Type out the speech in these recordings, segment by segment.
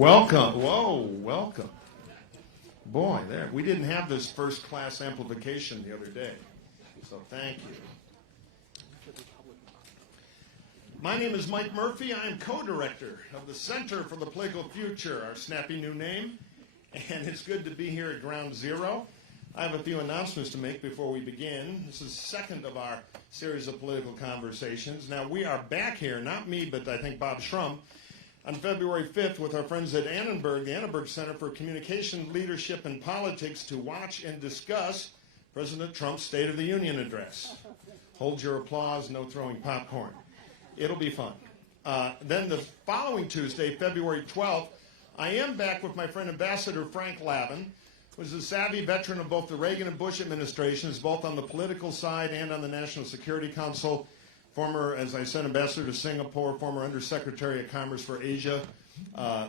Welcome. Whoa, welcome. Boy, there. We didn't have this first-class amplification the other day, so thank you. My name is Mike Murphy. I am co-director of the Center for the Political Future, our snappy new name, and it's good to be here at Ground Zero. I have a few announcements to make before we begin. This is the second of our series of political conversations. Now, we are back here, not me, but I think Bob Shrum, on February 5th with our friends at Annenberg, the Annenberg Center for Communication, Leadership, and Politics, to watch and discuss President Trump's State of the Union address. Hold your applause, no throwing popcorn. It'll be fun. Then the following Tuesday, February 12th, I am back with my friend Ambassador Frank Lavin, who's a savvy veteran of both the Reagan and Bush administrations, both on the political side and on the National Security Council. Former, as I said, ambassador to Singapore, former undersecretary of Commerce for Asia,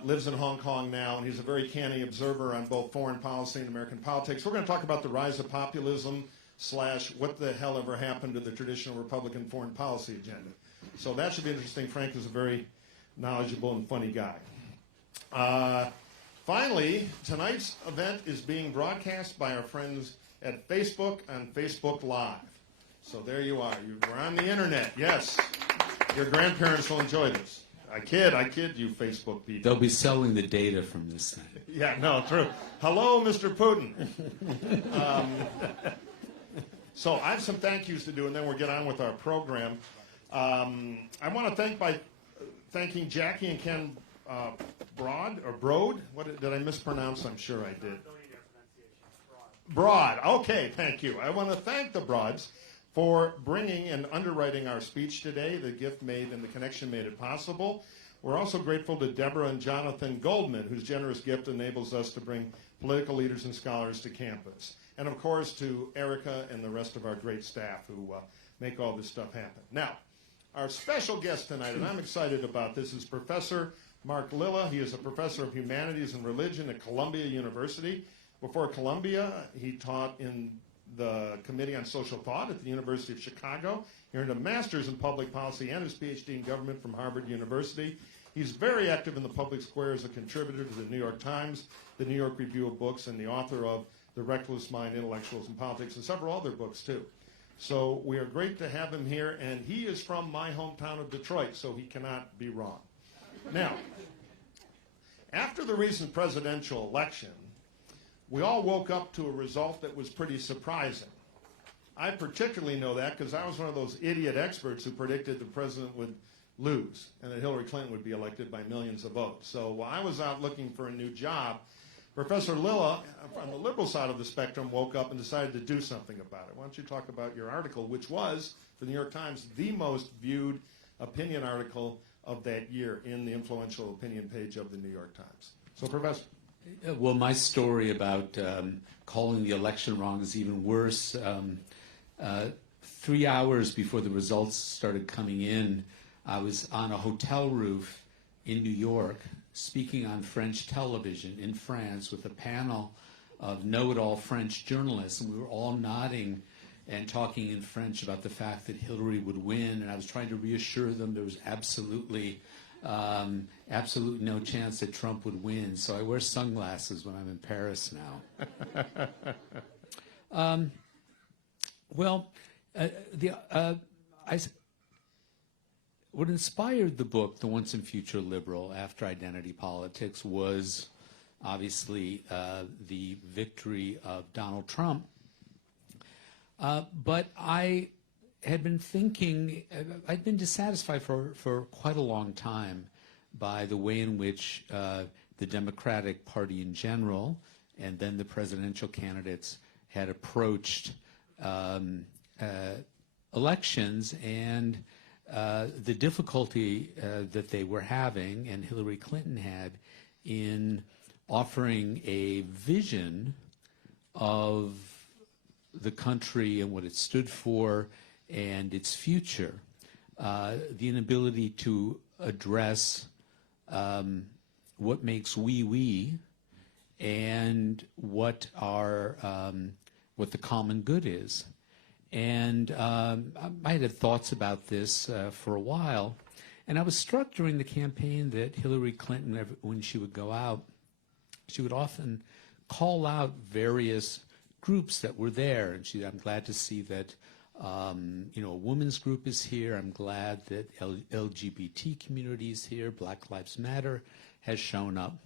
lives in Hong Kong now, and he's a very canny observer on both foreign policy and American politics. We're going to talk about the rise of populism / what the hell ever happened to the traditional Republican foreign policy agenda. So that should be interesting. Frank is a very knowledgeable and funny guy. Finally, tonight's event is being broadcast by our friends at Facebook on Facebook Live. So there you are. We're on the internet. Yes. Your grandparents will enjoy this. I kid you Facebook people. They'll be selling the data from this thing. Yeah, no, true. Hello, Mr. Putin. So I have some thank yous to do, and then we'll get on with our program. I want to thank by thanking Jackie and Ken Broad. What did I mispronounce? I'm sure I did. Broad. Okay, thank you. I want to thank the Broads for bringing and underwriting our speech today. The gift made and the connection made it possible. We're also grateful to Deborah and Jonathan Goldman, whose generous gift enables us to bring political leaders and scholars to campus. And of course to Erica and the rest of our great staff who make all this stuff happen. Now, our special guest tonight, and I'm excited about this, is Professor Mark Lilla. He is a professor of humanities and religion at Columbia University. Before Columbia, he taught in the Committee on Social Thought at the University of Chicago. He earned a master's in public policy and his PhD in government from Harvard University. He's very active in the public square as a contributor to the New York Times, the New York Review of Books, and the author of The Reckless Mind, Intellectuals and Politics, and several other books, too. So we are great to have him here, and he is from my hometown of Detroit, so he cannot be wrong. Now, after the recent presidential election, we all woke up to a result that was pretty surprising. I particularly know that because I was one of those idiot experts who predicted the president would lose and that Hillary Clinton would be elected by millions of votes. So while I was out looking for a new job, Professor Lilla, on the liberal side of the spectrum, woke up and decided to do something about it. Why don't you talk about your article, which was, for the New York Times, the most viewed opinion article of that year in the influential opinion page of the New York Times. So, Professor. Well, my story about calling the election wrong is even worse. 3 hours before the results started coming in, I was on a hotel roof in New York speaking on French television in France with a panel of know-it-all French journalists, and we were all nodding and talking in French about the fact that Hillary would win, and I was trying to reassure them there was absolutely no chance that Trump would win. So I wear sunglasses when I'm in Paris now. What inspired the book, The Once and Future Liberal, After Identity Politics, was obviously the victory of Donald Trump. But I had been thinking, I'd been dissatisfied for quite a long time by the way in which the Democratic Party in general and then the presidential candidates had approached elections and the difficulty that they were having and Hillary Clinton had in offering a vision of the country and what it stood for and its future, the inability to address what makes we and what the common good is. And I had thoughts about this for a while, And I was struck during the campaign that Hillary Clinton, when she would go out, she would often call out various groups that were there. And I'm glad to see that, a women's group is here. I'm glad that LGBT community is here. Black Lives Matter has shown up.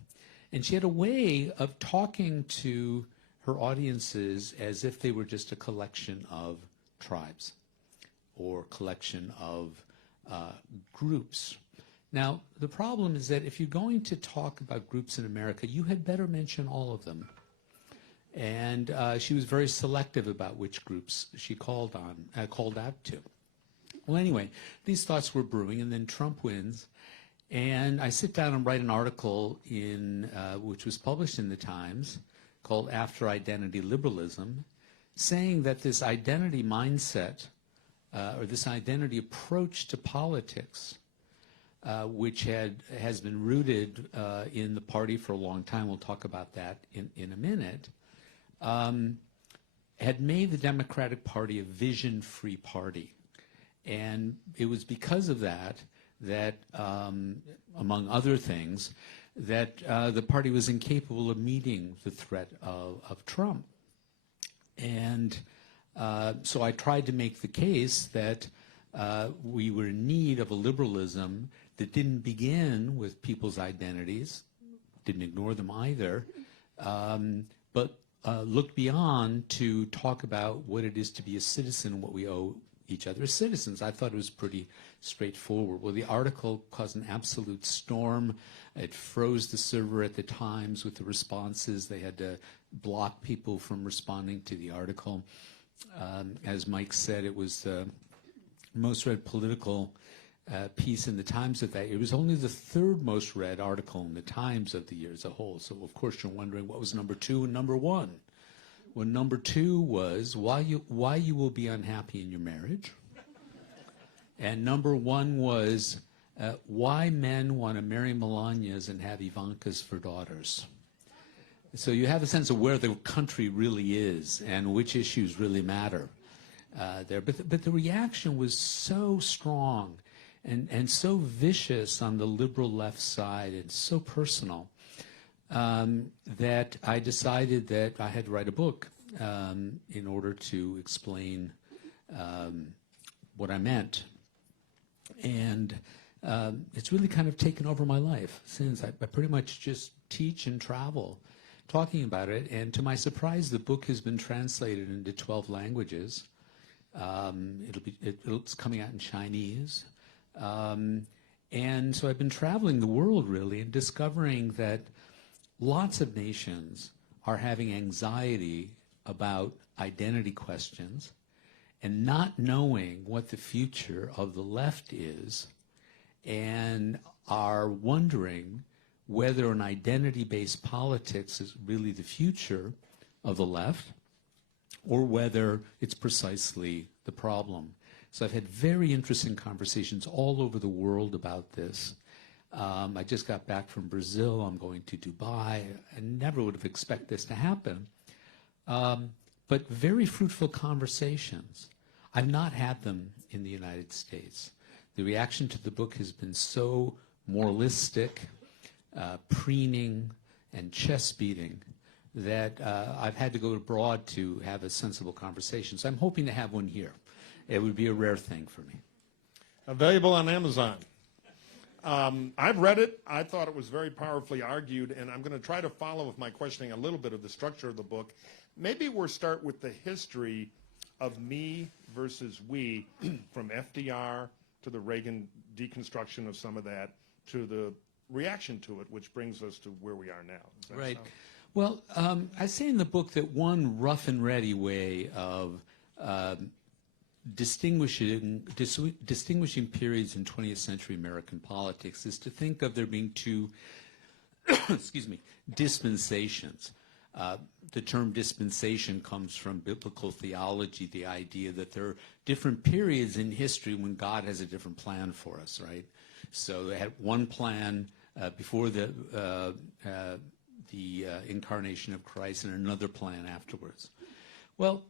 And she had a way of talking to her audiences as if they were just a collection of tribes or collection of groups. Now, the problem is that if you're going to talk about groups in America, you had better mention all of them. And she was very selective about which groups she called out to. Well, anyway, these thoughts were brewing, and then Trump wins. And I sit down and write an article which was published in the Times called After Identity Liberalism, saying that this identity mindset or this identity approach to politics, which has been rooted in the party for a long time, we'll talk about that in a minute, had made the Democratic Party a vision-free party. And it was because of that, among other things, that the party was incapable of meeting the threat of Trump. And so I tried to make the case that we were in need of a liberalism that didn't begin with people's identities, didn't ignore them either, but looked beyond to talk about what it is to be a citizen and what we owe each other as citizens. I thought it was pretty straightforward. Well, the article caused an absolute storm. It froze the server at the Times with the responses. They had to block people from responding to the article. As Mike said, it was the most read political piece in the Times of that year. It was only the third most read article in the Times of the year as a whole. So, of course, you're wondering what was number 2 and number 1. Well, number 2 was why you will be unhappy in your marriage. And number 1 was why men want to marry Melanias and have Ivankas for daughters. So you have a sense of where the country really is and which issues really matter there. But the reaction was so strong and so vicious on the liberal left side and so personal that I decided that I had to write a book in order to explain what I meant. And it's really kind of taken over my life since. I pretty much just teach and travel talking about it. And to my surprise, the book has been translated into 12 languages. It's coming out in Chinese. And so I've been traveling the world, really, and discovering that lots of nations are having anxiety about identity questions and not knowing what the future of the left is, and are wondering whether an identity-based politics is really the future of the left or whether it's precisely the problem. So I've had very interesting conversations all over the world about this. I just got back from Brazil. I'm going to Dubai. I never would have expected this to happen. But very fruitful conversations. I've not had them in the United States. The reaction to the book has been so moralistic, preening, and chest beating that I've had to go abroad to have a sensible conversation. So I'm hoping to have one here. It would be a rare thing for me. Available on Amazon. I've read it. I thought it was very powerfully argued, and I'm going to try to follow with my questioning a little bit of the structure of the book. Maybe we'll start with the history of me versus we, from FDR to the Reagan deconstruction of some of that, to the reaction to it, which brings us to where we are now. Right. Well, I say in the book that one rough and ready way of distinguishing periods in 20th century American politics is to think of there being two excuse me, dispensations. The term dispensation comes from biblical theology, the idea that there are different periods in history when God has a different plan for us, right? So they had one plan before the incarnation of Christ and another plan afterwards. Well,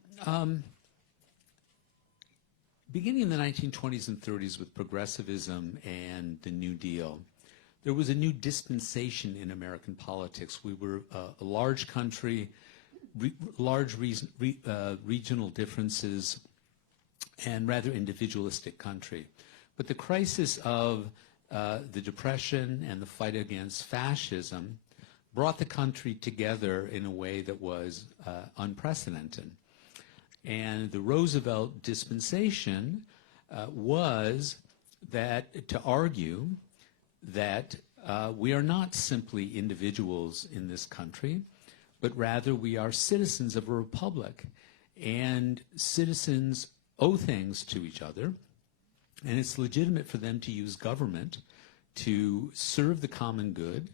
beginning in the 1920s and 30s with progressivism and the New Deal, there was a new dispensation in American politics. We were a large country, large regional differences, and rather individualistic country. But the crisis of the Depression and the fight against fascism brought the country together in a way that was unprecedented. And the Roosevelt dispensation was that to argue that we are not simply individuals in this country, but rather we are citizens of a republic. And citizens owe things to each other, and it's legitimate for them to use government to serve the common good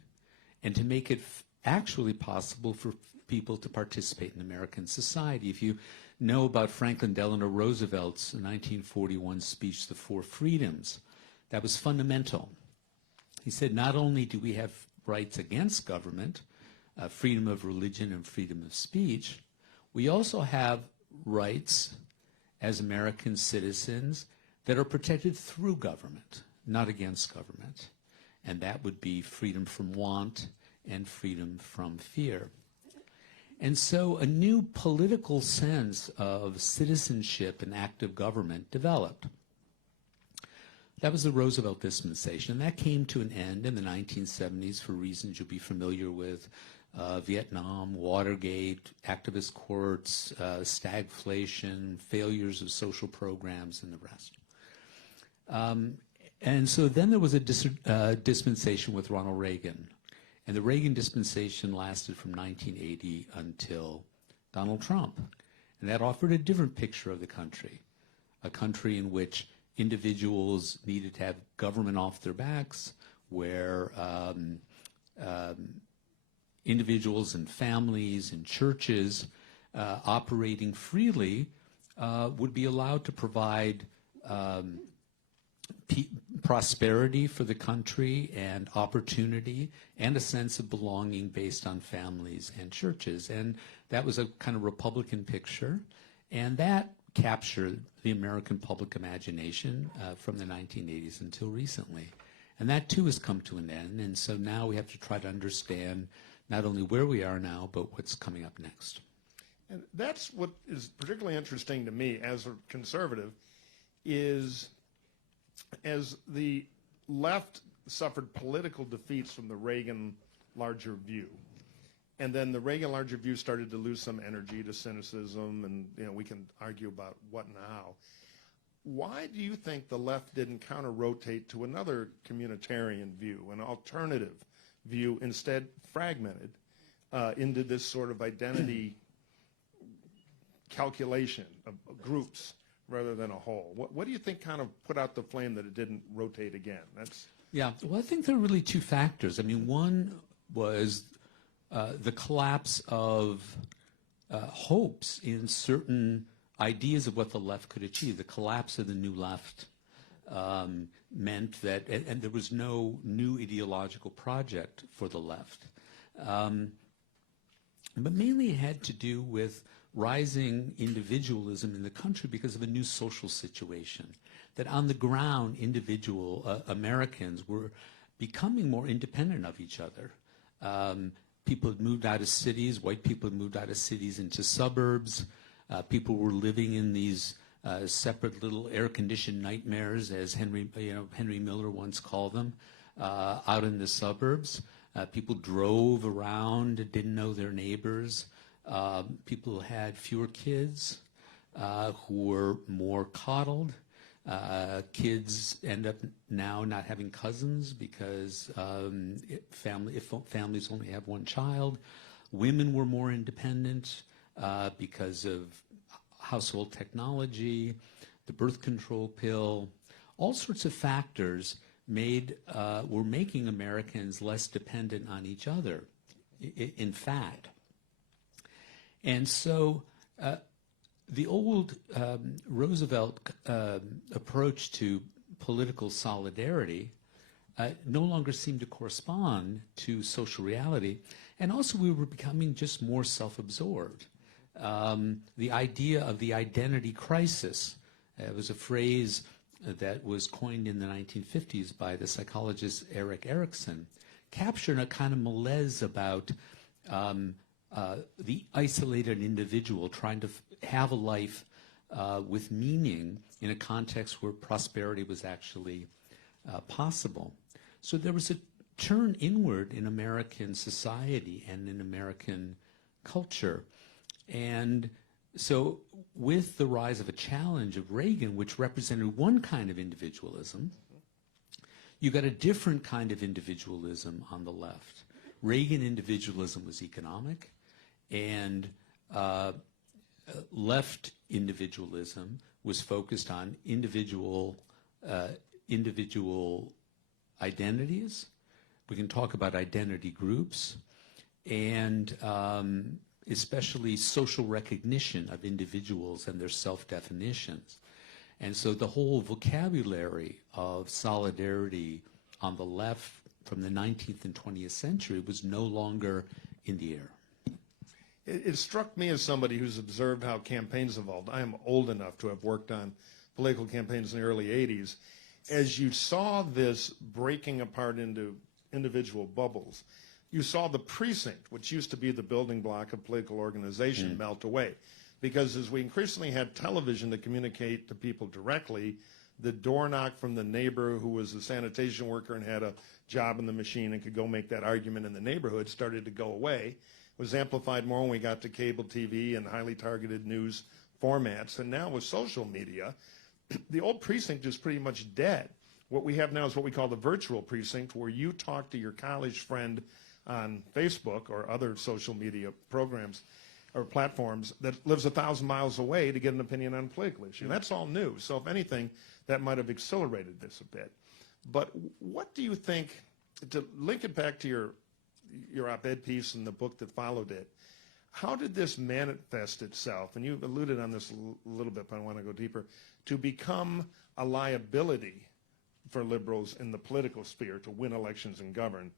and to make it actually possible for people to participate in American society. If you know about Franklin Delano Roosevelt's 1941 speech, The Four Freedoms, that was fundamental. He said, not only do we have rights against government, freedom of religion and freedom of speech, we also have rights as American citizens that are protected through government, not against government. And that would be freedom from want and freedom from fear. And so a new political sense of citizenship and active government developed. That was the Roosevelt dispensation, and that came to an end in the 1970s for reasons you'll be familiar with. Vietnam, Watergate, activist courts, stagflation, failures of social programs, and the rest. And so then there was a dispensation with Ronald Reagan. And the Reagan dispensation lasted from 1980 until Donald Trump. And that offered a different picture of the country, a country in which individuals needed to have government off their backs, where individuals and families and churches operating freely would be allowed to provide prosperity for the country and opportunity and a sense of belonging based on families and churches. And that was a kind of Republican picture. And that captured the American public imagination from the 1980s until recently. And that too has come to an end. And so now we have to try to understand not only where we are now, but what's coming up next. And that's what is particularly interesting to me as a conservative, is as the left suffered political defeats from the Reagan larger view, and then the Reagan larger view started to lose some energy to cynicism, and we can argue about what and how. Why do you think the left didn't counter-rotate to another communitarian view, an alternative view, instead fragmented into this sort of identity calculation of groups rather than a whole? What do you think kind of put out the flame that it didn't rotate again? Yeah, well, I think there are really two factors. I mean, one was the collapse of hopes in certain ideas of what the left could achieve. The collapse of the new left meant that, and there was no new ideological project for the left. But mainly it had to do with rising individualism in the country because of a new social situation. That on the ground, individual Americans were becoming more independent of each other. People had moved out of cities, white people had moved out of cities into suburbs. People were living in these separate little air-conditioned nightmares, as Henry Miller once called them, out in the suburbs. People drove around, didn't know their neighbors. People had fewer kids who were more coddled. Kids end up now not having cousins because if families only have one child. Women were more independent because of household technology, the birth control pill. All sorts of factors were making Americans less dependent on each other, in fact. And so the old Roosevelt approach to political solidarity no longer seemed to correspond to social reality. And also we were becoming just more self-absorbed. The idea of the identity crisis, It was a phrase that was coined in the 1950s by the psychologist Erik Erikson, capturing a kind of malaise about the isolated individual trying to have a life with meaning in a context where prosperity was actually possible. So there was a turn inward in American society and in American culture. And so with the rise of a challenge of Reagan, which represented one kind of individualism, you got a different kind of individualism on the left. Reagan individualism was economic, and left individualism was focused on individual identities. We can talk about identity groups, and especially social recognition of individuals and their self-definitions. And so the whole vocabulary of solidarity on the left from the 19th and 20th century was no longer in the air. It struck me as somebody who's observed how campaigns evolved. I am old enough to have worked on political campaigns in the early 80s. As you saw this breaking apart into individual bubbles, you saw the precinct, which used to be the building block of political organization, melt away. Because as we increasingly had television to communicate to people directly, the door knock from the neighbor who was a sanitation worker and had a job in the machine and could go make that argument in the neighborhood started to go away. It was amplified more when we got to cable TV and highly targeted news formats. And now with social media, the old precinct is pretty much dead. What we have now is what we call the virtual precinct, where you talk to your college friend on Facebook or other social media programs or platforms that lives 1,000 miles away to get an opinion on a political issue. That's all new. So if anything, that might have accelerated this a bit. But what do you think, to link it back to your op-ed piece and the book that followed it, how did this manifest itself, and you've alluded on this a little bit, but I want to go deeper, to become a liability for liberals in the political sphere to win elections and govern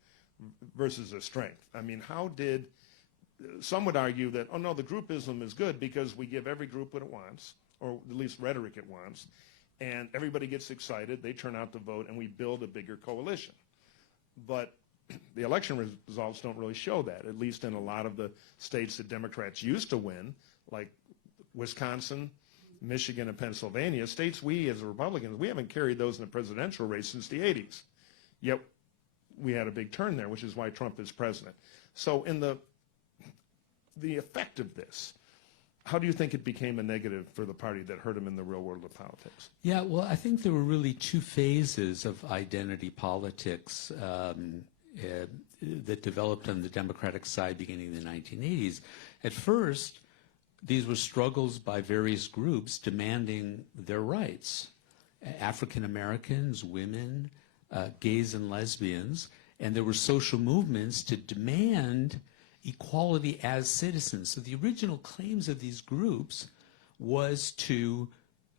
versus a strength? I mean, how did, some would argue that, oh no, the groupism is good because we give every group what it wants, or at least rhetoric it wants, and everybody gets excited, they turn out to vote, and we build a bigger coalition. But the election results don't really show that, at least in a lot of the states that Democrats used to win, like Wisconsin, Michigan, and Pennsylvania, states we as Republicans, we haven't carried those in the presidential race since the 80s. Yet we had a big turn there, which is why Trump is president. So in the effect of this, how do you think it became a negative for the party that hurt him in the real world of politics? Yeah, well, I think there were really two phases of identity politics that developed on the Democratic side beginning in the 1980s. At first, these were struggles by various groups demanding their rights. African Americans, women, gays and lesbians, and there were social movements to demand equality as citizens. So the original claims of these groups was to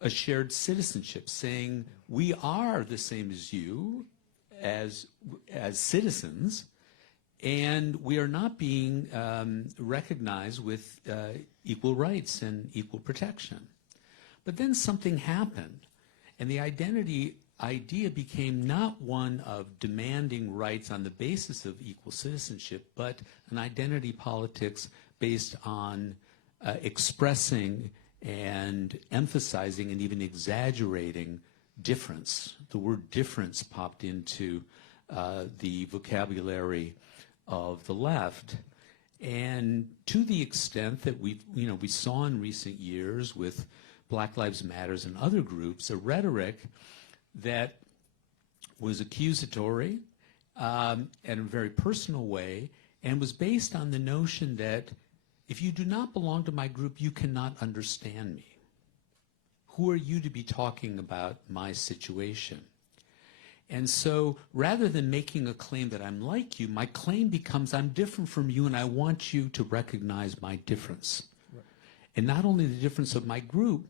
a shared citizenship, saying we are the same as you as citizens, and we are not being recognized with equal rights and equal protection. But then something happened, and the identity idea became not one of demanding rights on the basis of equal citizenship, but an identity politics based on expressing and emphasizing and even exaggerating difference. The word difference popped into the vocabulary of the left. And to the extent that we saw in recent years with Black Lives Matters and other groups, a rhetoric that was accusatory in a very personal way, and was based on the notion that if you do not belong to my group, you cannot understand me. Who are you to be talking about my situation? And so rather than making a claim that I'm like you, my claim becomes I'm different from you and I want you to recognize my difference. Right. And not only the difference of my group,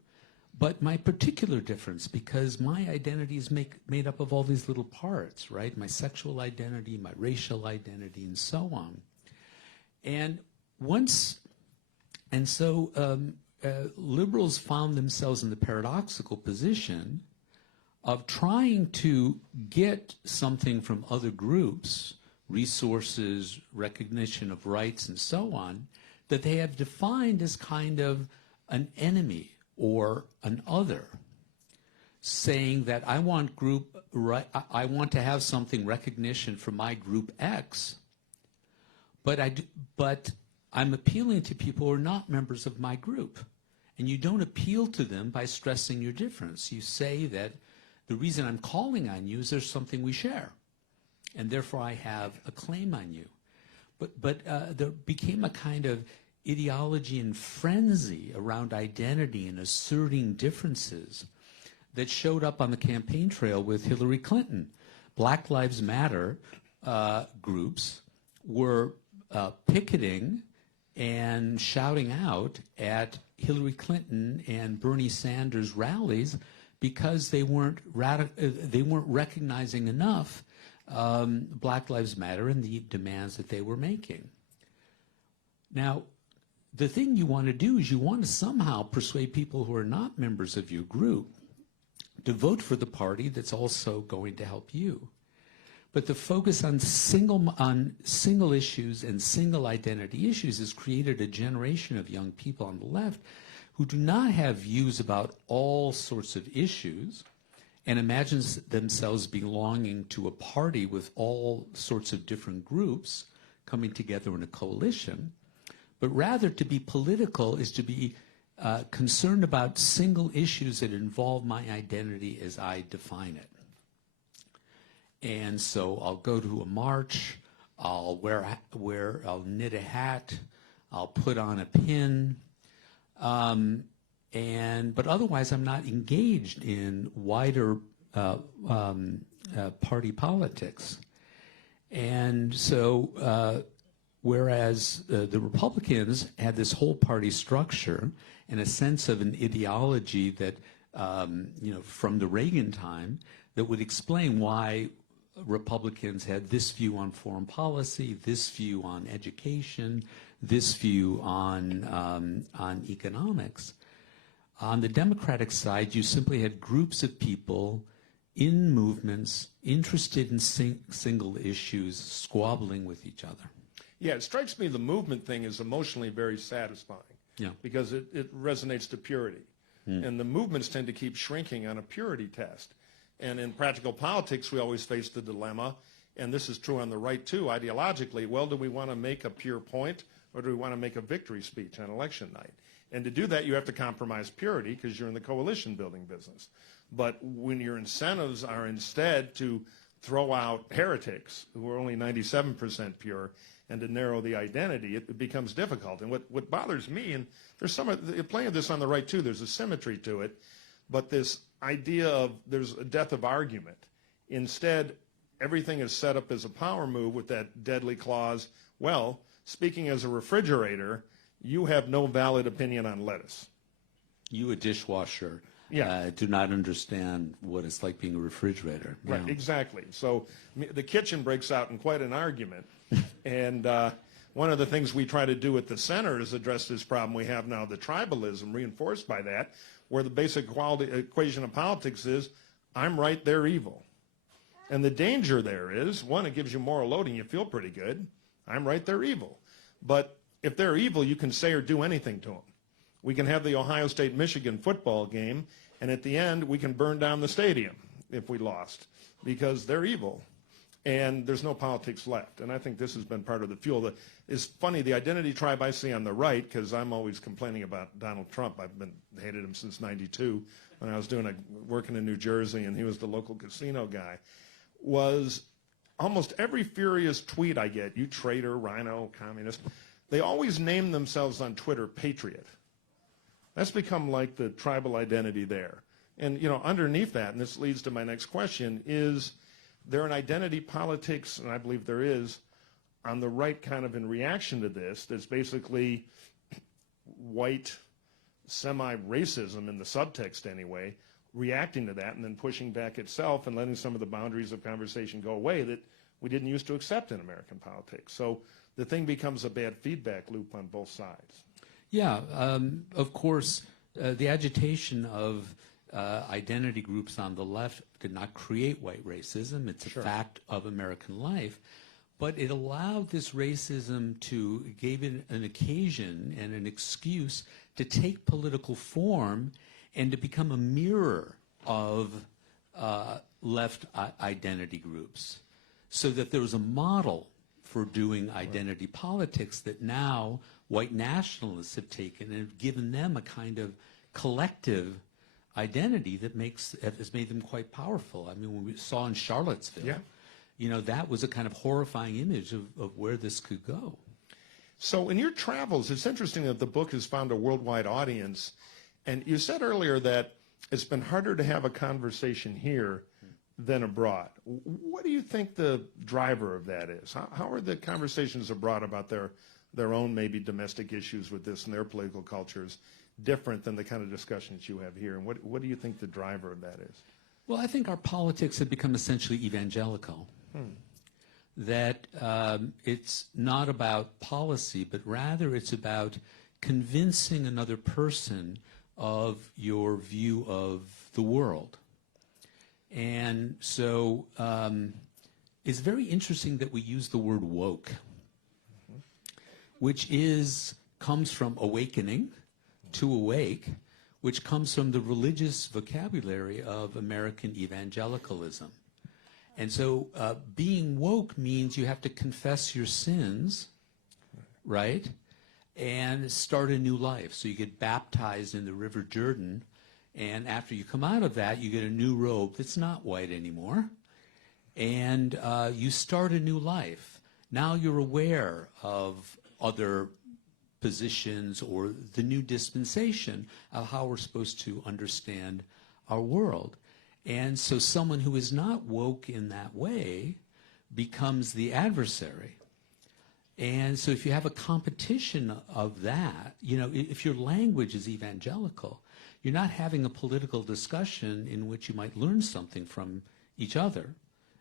but my particular difference, because my identity is made up of all these little parts, right? My sexual identity, my racial identity, and so on. And liberals found themselves in the paradoxical position of trying to get something from other groups, resources, recognition of rights, and so on, that they have defined as kind of an enemy or an other, saying that I want to have something recognition from my group X, but I'm appealing to people who are not members of my group. And you don't appeal to them by stressing your difference. You say that the reason I'm calling on you is there's something we share, and therefore I have a claim on you. But there became a kind of ideology and frenzy around identity and asserting differences that showed up on the campaign trail with Hillary Clinton. Black Lives Matter groups were picketing and shouting out at Hillary Clinton and Bernie Sanders rallies because they weren't recognizing enough Black Lives Matter and the demands that they were making. Now, the thing you want to do is you want to somehow persuade people who are not members of your group to vote for the party that's also going to help you. But the focus on single issues and single identity issues has created a generation of young people on the left who do not have views about all sorts of issues and imagines themselves belonging to a party with all sorts of different groups coming together in a coalition. But rather, to be political is to be concerned about single issues that involve my identity as I define it. And so I'll go to a march, I'll I'll knit a hat, I'll put on a pin, but otherwise I'm not engaged in wider party politics. And so whereas the Republicans had this whole party structure and a sense of an ideology that, from the Reagan time, that would explain why Republicans had this view on foreign policy, this view on education, this view on economics. On the Democratic side, you simply had groups of people in movements interested in single issues, squabbling with each other. Yeah, it strikes me the movement thing is emotionally very satisfying. Yeah. Because it resonates to purity. And the movements tend to keep shrinking on a purity test. And in practical politics, we always face the dilemma, and this is true on the right too, ideologically, well, do we want to make a pure point, or do we want to make a victory speech on election night? And to do that, you have to compromise purity because you're in the coalition building business. But when your incentives are instead to throw out heretics who are only 97% pure and to narrow the identity, it becomes difficult. And what bothers me, and there's plenty of this on the right too, there's a symmetry to it, but this idea of there's a death of argument. Instead, everything is set up as a power move with that deadly clause, well, speaking as a refrigerator, you have no valid opinion on lettuce. You, a dishwasher, do not understand what it's like being a refrigerator. Right, exactly. So the kitchen breaks out in quite an argument. And one of the things we try to do at the center is address this problem we have now, the tribalism reinforced by that, where the basic equation of politics is, I'm right, they're evil. And the danger there is, one, it gives you moral loading, you feel pretty good. I'm right, they're evil. But if they're evil, you can say or do anything to them. We can have the Ohio State-Michigan football game, and at the end, we can burn down the stadium if we lost, because they're evil. And there's no politics left. And I think this has been part of the fuel. It's funny, the identity tribe I see on the right, because I'm always complaining about Donald Trump. I've hated him since '92 when I was working in New Jersey, and he was the local casino guy, was almost every furious tweet I get, you traitor, rhino, communist, they always name themselves on Twitter patriot. That's become like the tribal identity there. And, underneath that, and this leads to my next question, is there an identity politics, and I believe there is, on the right kind of in reaction to this, that's basically white semi-racism in the subtext anyway, reacting to that and then pushing back itself and letting some of the boundaries of conversation go away that we didn't used to accept in American politics. So the thing becomes a bad feedback loop on both sides. Yeah, of course, the agitation of identity groups on the left did not create white racism. It's a fact of American life. But it allowed this racism gave it an occasion and an excuse to take political form and to become a mirror of left identity groups. So that there was a model for doing identity politics that now white nationalists have taken and have given them a kind of collective identity that has made them quite powerful. I mean, when we saw in Charlottesville, you know, that was a kind of horrifying image of where this could go. So in your travels, it's interesting that the book has found a worldwide audience. And you said earlier that it's been harder to have a conversation here than abroad. What do you think the driver of that is? How are the conversations abroad about their own maybe domestic issues with this and their political cultures different than the kind of discussions you have here? And what do you think the driver of that is? Well, I think our politics have become essentially evangelical. That it's not about policy, but rather it's about convincing another person of your view of the world. And so it's very interesting that we use the word woke, which comes from awakening, to awake, which comes from the religious vocabulary of American evangelicalism. And so being woke means you have to confess your sins, right? And start a new life. So you get baptized in the River Jordan, and after you come out of that, you get a new robe that's not white anymore, and you start a new life. Now you're aware of other positions or the new dispensation of how we're supposed to understand our world. And so someone who is not woke in that way becomes the adversary. And so if you have a competition of that, you know, if your language is evangelical, you're not having a political discussion in which you might learn something from each other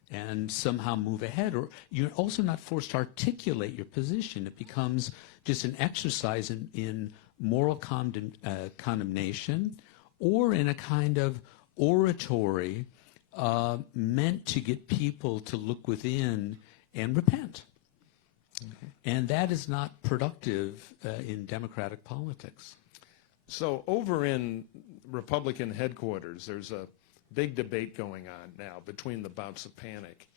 and somehow move ahead. Or you're also not forced to articulate your position. It becomes just an exercise in moral condemnation or in a kind of oratory meant to get people to look within and repent. And that is not productive in democratic politics. So over in Republican headquarters, there's a big debate going on now between the bouts of panic.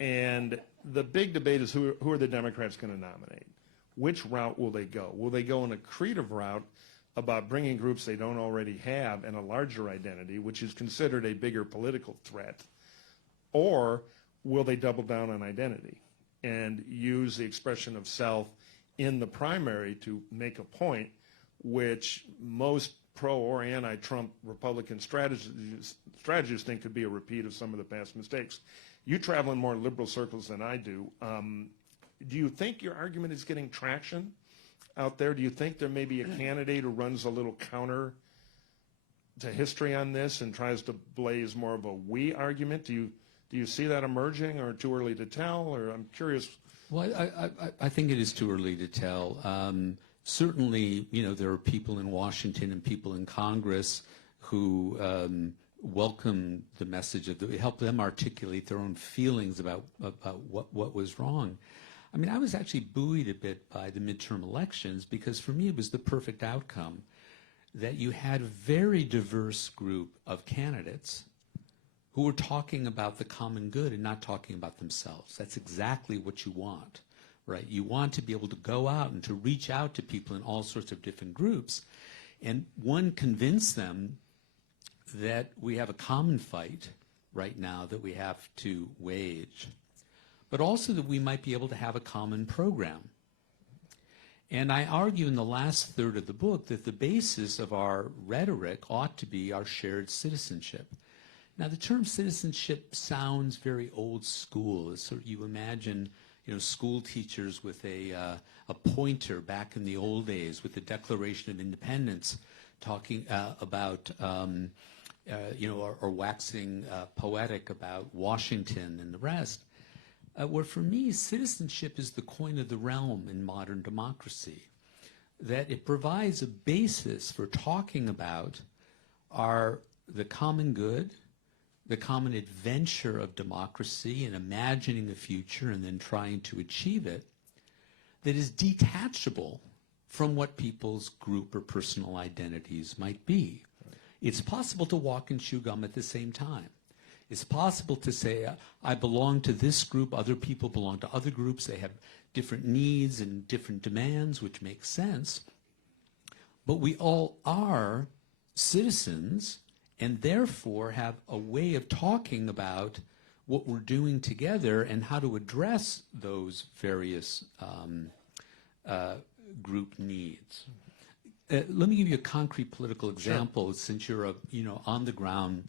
And the big debate is who are the Democrats going to nominate? Which route will they go? Will they go in a creative route about bringing groups they don't already have and a larger identity, which is considered a bigger political threat? Or will they double down on identity and use the expression of self in the primary to make a point, which most pro or anti-Trump Republican strategists think could be a repeat of some of the past mistakes? You travel in more liberal circles than I do. Do you think your argument is getting traction out there? Do you think there may be a candidate who runs a little counter to history on this and tries to blaze more of a we argument? Do you see that emerging, or too early to tell? Or I'm curious. Well, I think it is too early to tell. Certainly, you know, there are people in Washington and people in Congress who welcome the message of help them articulate their own feelings about what was wrong. I mean, I was actually buoyed a bit by the midterm elections because for me it was the perfect outcome that you had a very diverse group of candidates who were talking about the common good and not talking about themselves. That's exactly what you want, right? You want to be able to go out and to reach out to people in all sorts of different groups and convince them that we have a common fight right now that we have to wage, but also that we might be able to have a common program. And I argue in the last third of the book that the basis of our rhetoric ought to be our shared citizenship. Now, the term citizenship sounds very old school. It's sort of, you imagine, you know, school teachers with a pointer back in the old days with the Declaration of Independence talking about, you know, or waxing poetic about Washington and the rest. Where for me, citizenship is the coin of the realm in modern democracy. that it provides a basis for talking about the common good, the common adventure of democracy and imagining a future and then trying to achieve it, that is detachable from what people's group or personal identities might be. It's possible to walk and chew gum at the same time. It's possible to say, I belong to this group, other people belong to other groups, they have different needs and different demands, which makes sense. But we all are citizens and therefore have a way of talking about what we're doing together and how to address those various group needs. Let me give you a concrete political example, since you're a on the ground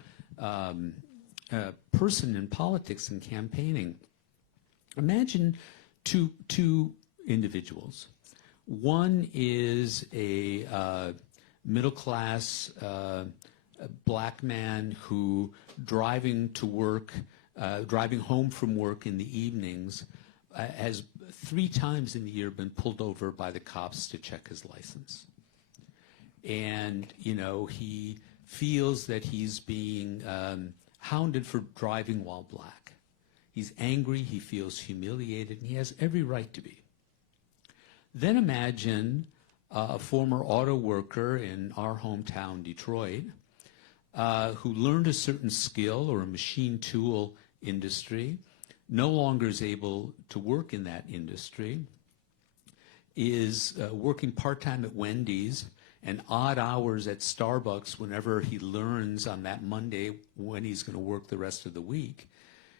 person in politics and campaigning. Imagine two individuals. One is a middle class black man who driving home from work in the evenings has 3 times in the year been pulled over by the cops to check his license. And, he feels that he's being hounded for driving while black. He's angry, he feels humiliated, and he has every right to be. Then imagine a former auto worker in our hometown, Detroit, who learned a certain skill or a machine tool industry, no longer is able to work in that industry, is working part-time at Wendy's and odd hours at Starbucks whenever he learns on that Monday when he's going to work the rest of the week.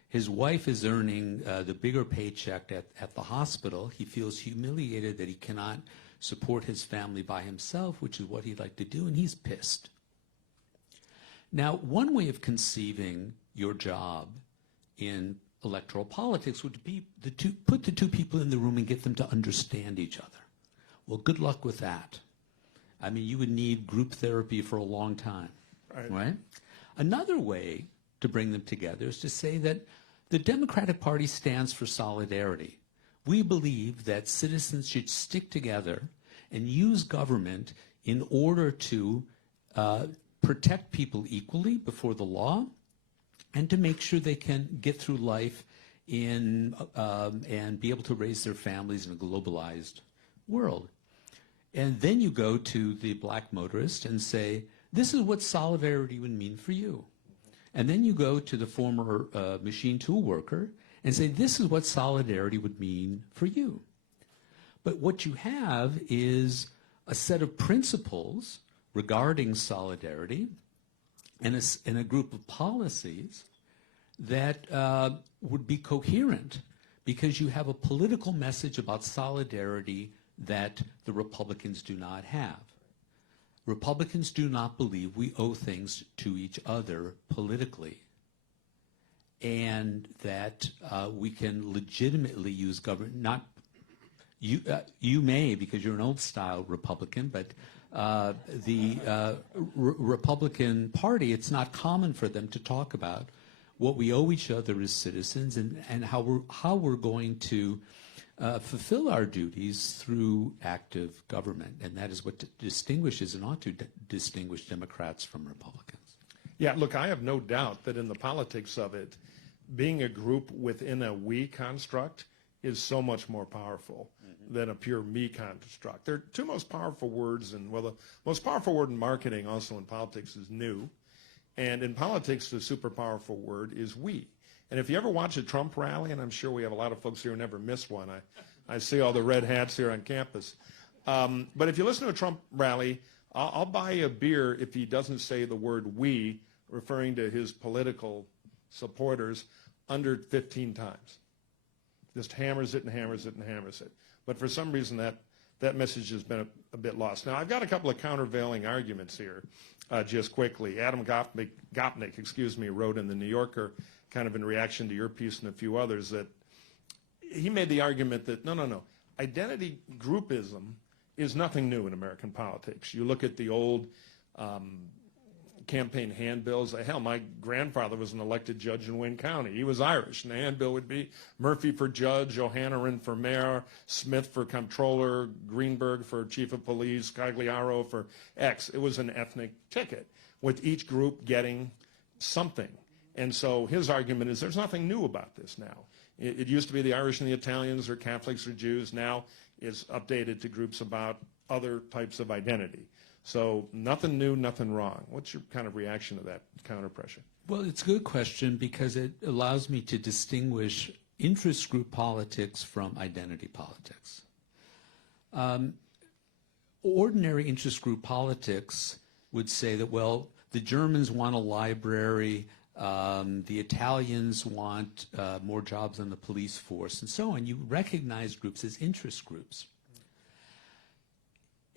His wife is earning the bigger paycheck at the hospital. He feels humiliated that he cannot support his family by himself, which is what he'd like to do, and he's pissed. Now, one way of conceiving your job in electoral politics would be put the two people in the room and get them to understand each other. Well, good luck with that. I mean, you would need group therapy for a long time, right? Another way to bring them together is to say that the Democratic Party stands for solidarity. We believe that citizens should stick together and use government in order to protect people equally before the law and to make sure they can get through life and be able to raise their families in a globalized world. And then you go to the black motorist and say, this is what solidarity would mean for you. And then you go to the former machine tool worker and say, this is what solidarity would mean for you. But what you have is a set of principles regarding solidarity and a group of policies that would be coherent because you have a political message about solidarity that the Republicans do not have. Republicans do not believe we owe things to each other politically, and that we can legitimately use government. Not you may, because you're an old-style Republican, but the Republican Party, it's not common for them to talk about what we owe each other as citizens and how we're going to fulfill our duties through active government. And that is what distinguishes and ought to distinguish Democrats from Republicans. Yeah, look, I have no doubt that in the politics of it, being a group within a we construct is so much more powerful than a pure me construct. They're two most powerful words, and well, the most powerful word in marketing also in politics is new. And in politics, the super powerful word is we. And if you ever watch a Trump rally, and I'm sure we have a lot of folks here who never miss one, I see all the red hats here on campus. But if you listen to a Trump rally, I'll buy a beer if he doesn't say the word we, referring to his political supporters, under 15 times. Just hammers it and hammers it and hammers it. But for some reason, that message has been a bit lost. Now, I've got a couple of countervailing arguments here, just quickly. Adam Gopnik, wrote in the New Yorker, kind of in reaction to your piece and a few others, that he made the argument that, no, identity groupism is nothing new in American politics. You look at the old campaign handbills. Hell, my grandfather was an elected judge in Wayne County. He was Irish, and the handbill would be Murphy for judge, O'Hanlon for mayor, Smith for comptroller, Greenberg for chief of police, Cagliaro for X. It was an ethnic ticket, with each group getting something. And so his argument is there's nothing new about this now. It used to be the Irish and the Italians or Catholics or Jews. Now it's updated to groups about other types of identity. So nothing new, nothing wrong. What's your kind of reaction to that counter-pressure? Well, it's a good question because it allows me to distinguish interest group politics from identity politics. Ordinary interest group politics would say that, well, the Germans want a library, the Italians want more jobs on the police force, and so on. You recognize groups as interest groups.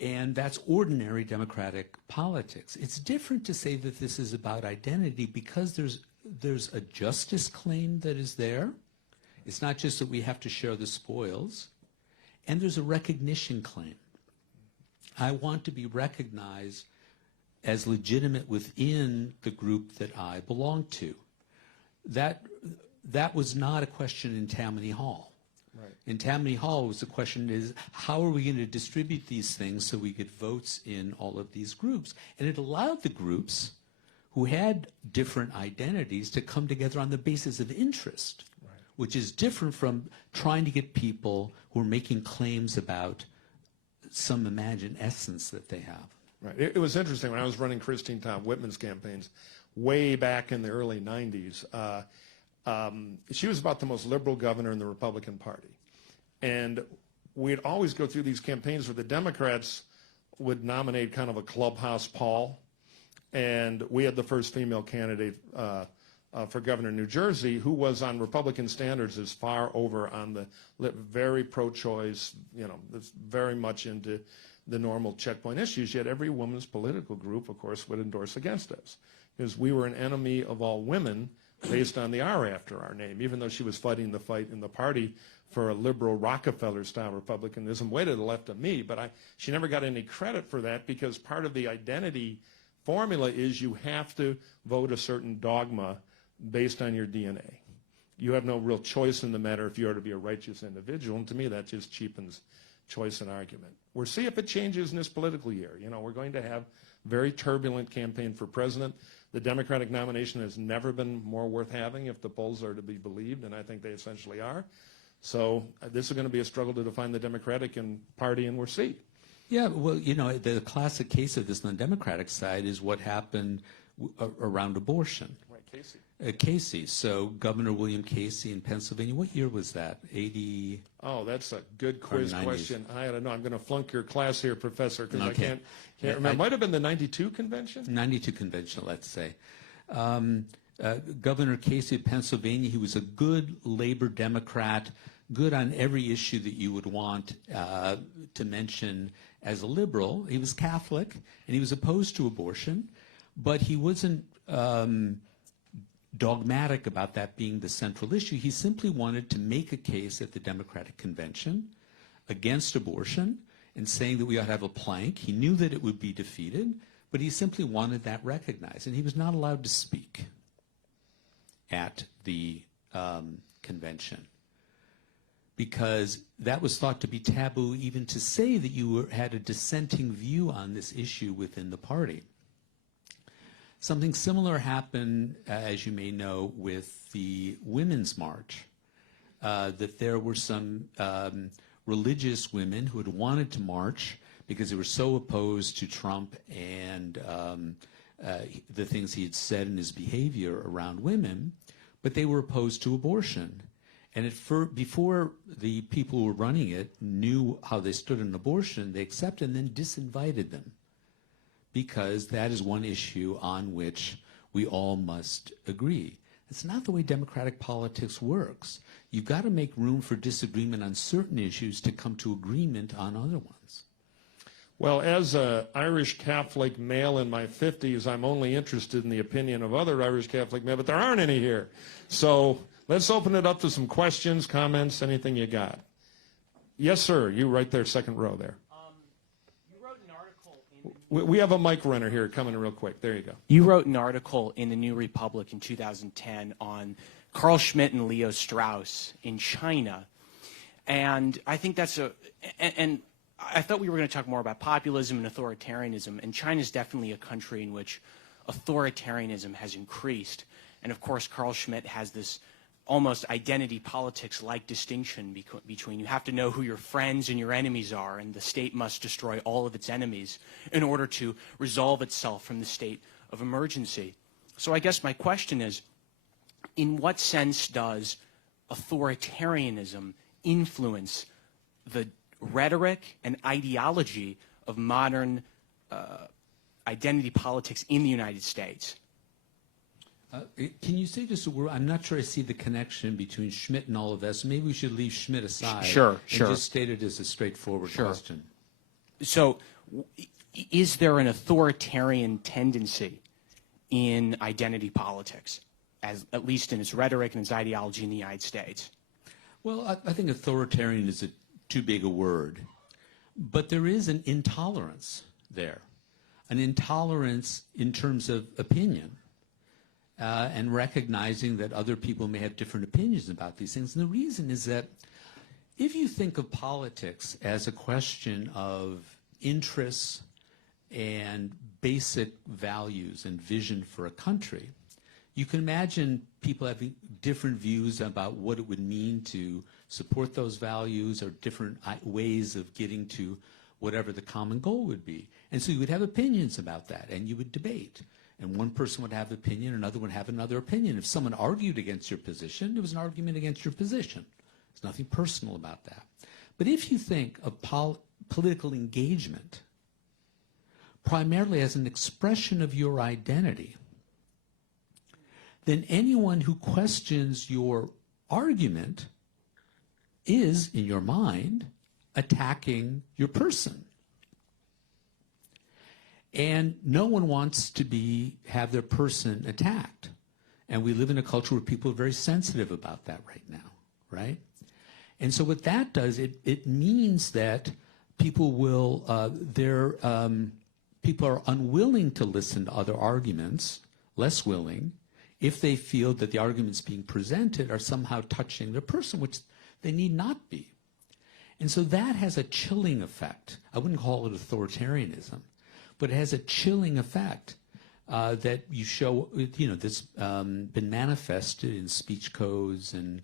And that's ordinary democratic politics. It's different to say that this is about identity because there's a justice claim that is there. It's not just that we have to share the spoils. And there's a recognition claim. I want to be recognized as legitimate within the group that I belong to. That was not a question in Tammany Hall. Right. In Tammany Hall, the question is, how are we going to distribute these things so we get votes in all of these groups? And it allowed the groups who had different identities to come together on the basis of interest, right, which is different from trying to get people who are making claims about some imagined essence that they have. Right. It was interesting when I was running Christine Tom Whitman's campaigns way back in the early 90s. She was about the most liberal governor in the Republican Party. And we'd always go through these campaigns where the Democrats would nominate kind of a clubhouse Paul. And we had the first female candidate for governor of New Jersey who was on Republican standards as far over on the very pro-choice, that's very much into the normal checkpoint issues. Yet every woman's political group, of course, would endorse against us because we were an enemy of all women based on the R after our name, even though she was fighting the fight in the party for a liberal Rockefeller-style republicanism way to the left of me. But she never got any credit for that because part of the identity formula is you have to vote a certain dogma based on your DNA. You have no real choice in the matter if you are to be a righteous individual. And to me, that just cheapens choice and argument. We'll see if it changes in this political year. We're going to have a very turbulent campaign for president. The Democratic nomination has never been more worth having if the polls are to be believed, and I think they essentially are. So this is going to be a struggle to define the Democratic Party, and we'll see. Yeah, well, the classic case of this on the Democratic side is what happened around abortion. Right, Casey. Casey. So Governor William Casey in Pennsylvania, what year was that? 80? Oh, that's a good quiz question. I don't know. I'm going to flunk your class here, Professor, because I can't remember. It might have been the 92 convention? 92 convention, let's say. Governor Casey of Pennsylvania, he was a good labor Democrat, good on every issue that you would want to mention as a liberal. He was Catholic, and he was opposed to abortion, but he wasn't dogmatic about that being the central issue. He simply wanted to make a case at the Democratic Convention against abortion and saying that we ought to have a plank. He knew that it would be defeated, but he simply wanted that recognized, and he was not allowed to speak at the convention because that was thought to be taboo even to say that you had a dissenting view on this issue within the party. Something similar happened, as you may know, with the Women's March, that there were some religious women who had wanted to march because they were so opposed to Trump and the things he had said in his behavior around women, but they were opposed to abortion. And before the people who were running it knew how they stood on abortion, they accepted and then disinvited them, because that is one issue on which we all must agree. It's not the way democratic politics works. You've got to make room for disagreement on certain issues to come to agreement on other ones. Well, as an Irish Catholic male in my 50s, I'm only interested in the opinion of other Irish Catholic men, but there aren't any here. So let's open it up to some questions, comments, anything you got. Yes, sir. You right there, second row there. You wrote an article in We have a mic runner here coming real quick. There you go. You wrote an article in the New Republic in 2010 on Carl Schmitt and Leo Strauss in China. And I think that's and I thought we were going to talk more about populism and authoritarianism. And China is definitely a country in which authoritarianism has increased. And of course, Carl Schmitt has this almost identity politics-like distinction between you have to know who your friends and your enemies are, and the state must destroy all of its enemies in order to resolve itself from the state of emergency. So I guess my question is, in what sense does authoritarianism influence the rhetoric and ideology of modern identity politics in the United States? Can you say just a word? I'm not sure I see the connection between Schmitt and all of this. Maybe we should leave Schmitt aside. Sure. And just state it as a straightforward question. So is there an authoritarian tendency in identity politics, at least in its rhetoric and its ideology in the United States? Well, I think authoritarian is too big a word. But there is an intolerance there, an intolerance in terms of opinion. And recognizing that other people may have different opinions about these things. And the reason is that if you think of politics as a question of interests and basic values and vision for a country, you can imagine people having different views about what it would mean to support those values, or different ways of getting to whatever the common goal would be. And so you would have opinions about that, and you would debate. And one person would have an opinion, another would have another opinion. If someone argued against your position, it was an argument against your position. There's nothing personal about that. But if you think of political engagement primarily as an expression of your identity, then anyone who questions your argument is, in your mind, attacking your person. And no one wants to have their person attacked. And we live in a culture where people are very sensitive about that right now, right? And so what that does, it means that people people are unwilling to listen to other arguments, less willing, if they feel that the arguments being presented are somehow touching their person, which they need not be. And so that has a chilling effect. I wouldn't call it authoritarianism, but it has a chilling effect that you show, that's been manifested in speech codes and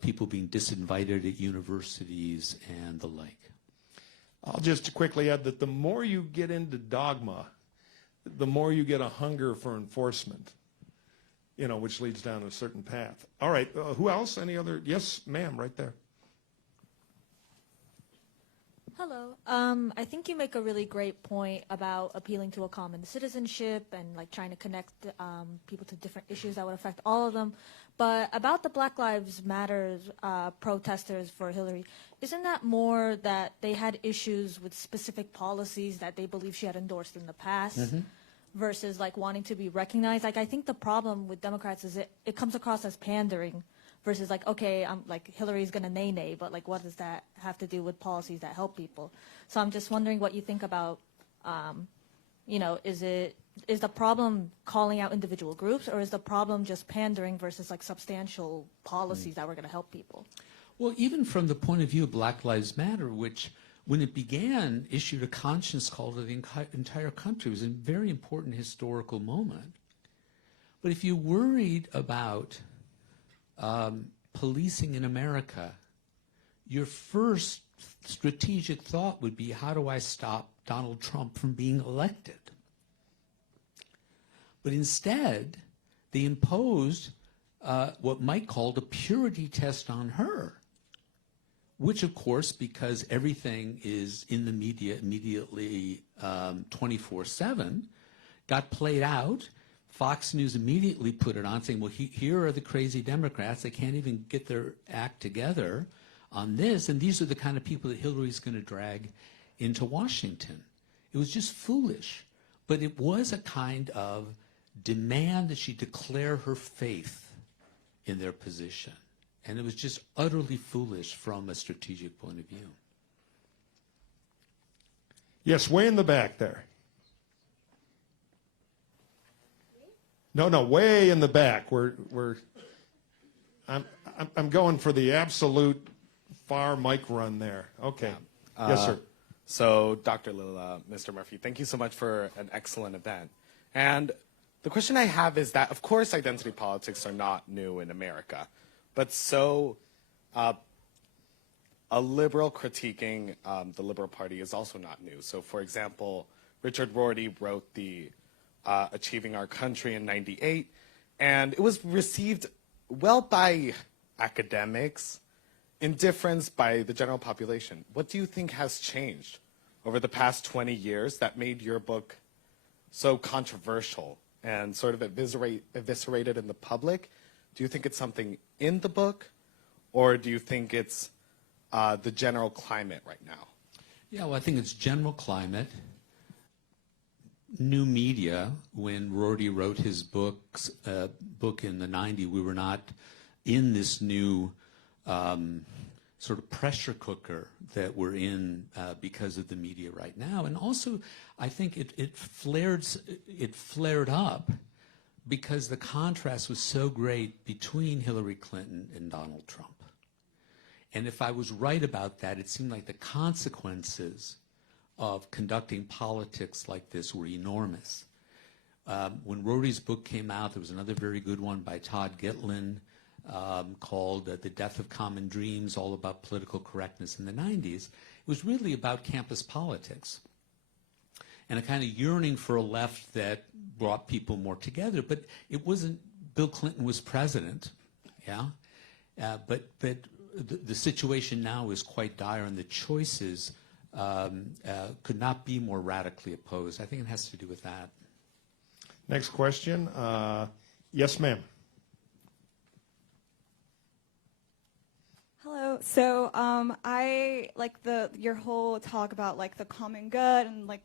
people being disinvited at universities and the like. I'll just quickly add that the more you get into dogma, the more you get a hunger for enforcement, which leads down a certain path. All right, who else? Any other? Yes, ma'am, right there. Hello. I think you make a really great point about appealing to a common citizenship and trying to connect people to different issues that would affect all of them. But about the Black Lives Matter protesters for Hillary, isn't that more that they had issues with specific policies that they believe she had endorsed in the past versus wanting to be recognized? I think the problem with Democrats is it comes across as pandering. Versus okay, I'm Hillary's gonna nay, but what does that have to do with policies that help people? So I'm just wondering what you think about, is the problem calling out individual groups, or is the problem just pandering versus substantial policies that were gonna help people? Well, even from the point of view of Black Lives Matter, which when it began issued a conscience call to the entire country, it was a very important historical moment. But if you worried about policing in America, your first strategic thought would be, how do I stop Donald Trump from being elected? But instead, they imposed what Mike called a purity test on her, which, of course, because everything is in the media immediately 24/7, got played out. Fox News immediately put it on, saying, well, here are the crazy Democrats. They can't even get their act together on this, and these are the kind of people that Hillary's going to drag into Washington. It was just foolish. But it was a kind of demand that she declare her faith in their position. And it was just utterly foolish from a strategic point of view. Yes, way in the back there. No, way in the back. I'm going for the absolute far mic run there. Okay. Yes, sir. So, Dr. Lilla, Mr. Murphy, thank you so much for an excellent event. And the question I have is that, of course, identity politics are not new in America, but so a liberal critiquing the Liberal Party is also not new. So, for example, Richard Rorty wrote the Achieving Our Country in '98, and it was received well by academics, indifference by the general population. What do you think has changed over the past 20 years that made your book so controversial and sort of eviscerated in the public? Do you think it's something in the book, or do you think it's the general climate right now? Yeah, well, I think it's general climate. New media, when Rorty wrote his book in the 90s, we were not in this new sort of pressure cooker that we're in because of the media right now. And also, I think it flared up because the contrast was so great between Hillary Clinton and Donald Trump. And if I was right about that, it seemed like the consequences of conducting politics like this were enormous. When Rorty's book came out, there was another very good one by Todd Gitlin called The Death of Common Dreams, all about political correctness in the 90s. It was really about campus politics and a kind of yearning for a left that brought people more together. But it wasn't, Bill Clinton was president, yeah? But the situation now is quite dire, and the choices could not be more radically opposed. I think it has to do with that. Next question. Yes, ma'am. Hello. So I like your whole talk about like the common good and like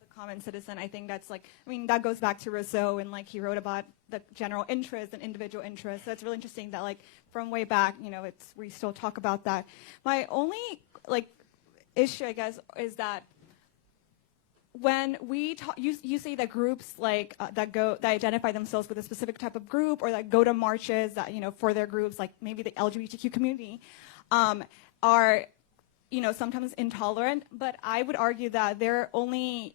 the common citizen. I think that's like, I mean, that goes back to Rousseau, and like he wrote about the general interest and individual interest. So it's really interesting that like from way back, you know, we still talk about that. My only like issue, I guess, is that when we talk, you say that groups like that identify themselves with a specific type of group, or that go to marches that, you know, for their groups, like maybe the LGBTQ community, are, you know, sometimes intolerant. But I would argue that they're only,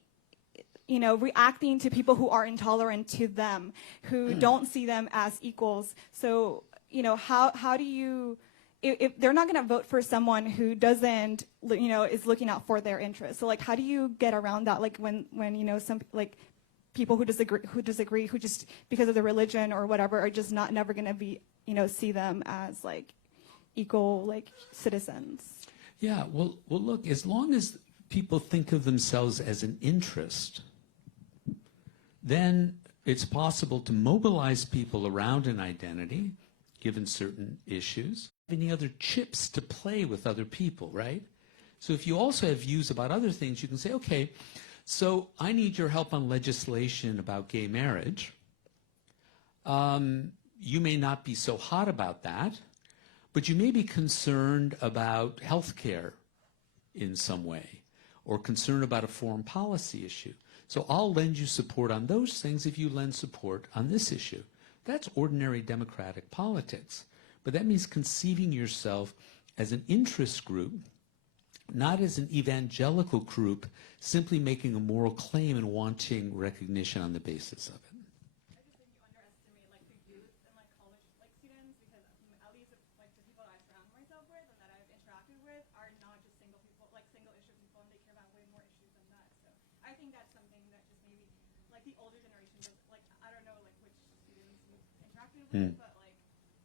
you know, reacting to people who are intolerant to them, who don't see them as equals. So, you know, how do you, if they're not going to vote for someone who doesn't, you know, is looking out for their interests. So like, how do you get around that? Like when, you know, some like people who disagree, who just because of their religion or whatever, are just never going to be, you know, see them as like equal, like citizens. Yeah, well, look, as long as people think of themselves as an interest, then it's possible to mobilize people around an identity, given certain issues. Any other chips to play with other people, right? So if you also have views about other things, you can say, okay, so I need your help on legislation about gay marriage. You may not be so hot about that, but you may be concerned about health care in some way, or concerned about a foreign policy issue. So I'll lend you support on those things if you lend support on this issue. That's ordinary democratic politics. But that means conceiving yourself as an interest group, not as an evangelical group, simply making a moral claim and wanting recognition on the basis of it. I just think you underestimate like the youth and like college like students, because at least like the people I surround myself with and that I've interacted with are not just single people, like single issue people, and they care about way more issues than that. So I think that's something that just maybe like the older generation does, like I don't know like which students you've interacted with, but like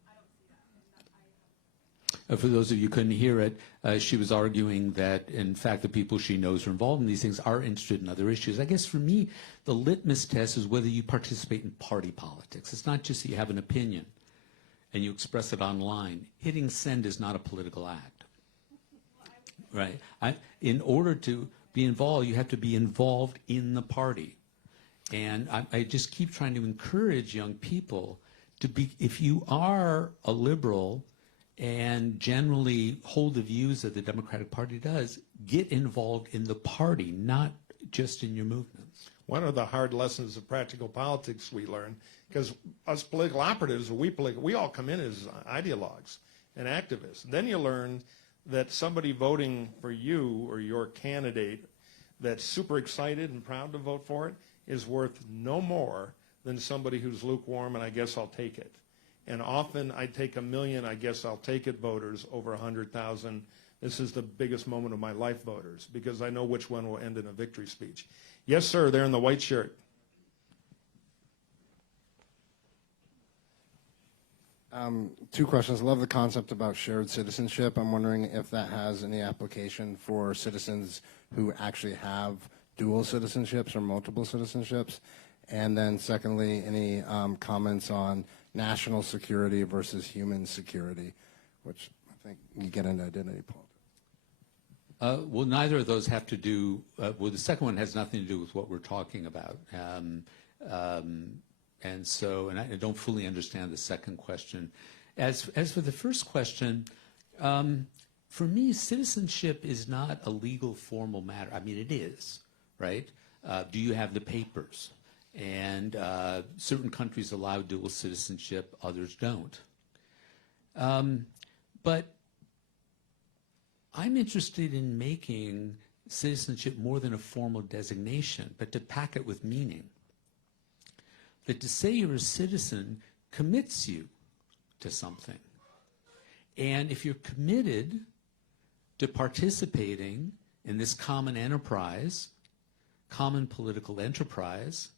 I don't see that. And that For those of you who couldn't hear it, she was arguing that, in fact, the people she knows who are involved in these things are interested in other issues. I guess for me, the litmus test is whether you participate in party politics. It's not just that you have an opinion and you express it online. Hitting send is not a political act, right? In order to be involved, you have to be involved in the party. And I just keep trying to encourage young people to be, if you are a liberal and generally hold the views that the Democratic Party does, get involved in the party, not just in your movements. One of the hard lessons of practical politics we learn, because us political operatives, we all come in as ideologues and activists. Then you learn that somebody voting for you or your candidate that's super excited and proud to vote for it is worth no more than somebody who's lukewarm and I guess I'll take it. And often I take 1 million, I guess I'll take it voters over 100,000. This is the biggest moment of my life voters because I know which one will end in a victory speech. Yes, sir, they're in the white shirt. Two questions. I love the concept about shared citizenship. I'm wondering if that has any application for citizens who actually have dual citizenships or multiple citizenships. And then secondly, any comments on national security versus human security, which I think you get into identity politics. Well, neither of those have to do, well, the second one has nothing to do with what we're talking about. And I don't fully understand the second question. As for the first question, for me, citizenship is not a legal formal matter. I mean, it is, right? Do you have the papers? And certain countries allow dual citizenship, others don't. But I'm interested in making citizenship more than a formal designation, but to pack it with meaning. That to say you're a citizen commits you to something. And if you're committed to participating in this common enterprise, common political enterprise,